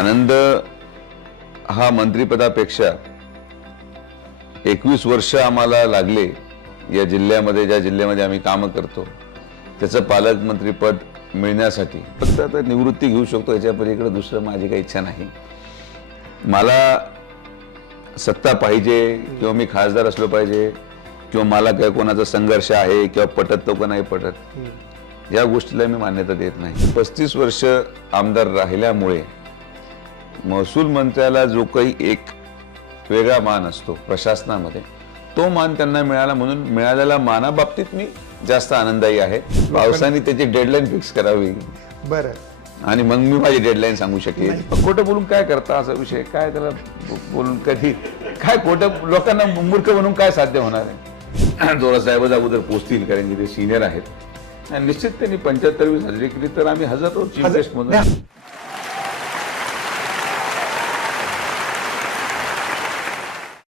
आनंद हा मंत्रिपदापेक्षा एकवीस वर्ष आम्हाला लागले या जिल्ह्यामध्ये ज्या जिल्ह्यामध्ये आम्ही कामं करतो. त्याचं पालकमंत्रीपद मिळण्यासाठी. फक्त आता निवृत्ती घेऊ शकतो याच्या पलीकडे दुसरं माझी काही इच्छा नाही. मला सत्ता पाहिजे किंवा मी खासदार असलो पाहिजे किंवा मला काय कोणाचा संघर्ष आहे किंवा पटत तो का नाही पटत या गोष्टीला मी मान्यता देत नाही. पस्तीस वर्ष आमदार राहिल्यामुळे महसूल मंत्र्याला जो काही एक वेगळा मान असतो प्रशासनामध्ये तो मान त्यांना मिळाला म्हणून मिळालेल्या मानाबाबतीत मी जास्त आनंदायी आहे. पावसाने त्याची डेडलाईन फिक्स करावी. बरं. आणि मग मी माझी डेडलाईन सांगू शकेल. खोटं बोलून काय करता असा विषय? काय त्याला बोलून कधी? काय खोटं? लोकांना मूर्ख म्हणून काय साध्य होणार आहे? जोरा साहेबच अगोदर पोचतील कारण की ते सिनियर आहेत. आणि निश्चित त्यांनी पंच्याहत्तर वीस हजेरी केली तर आम्ही हजर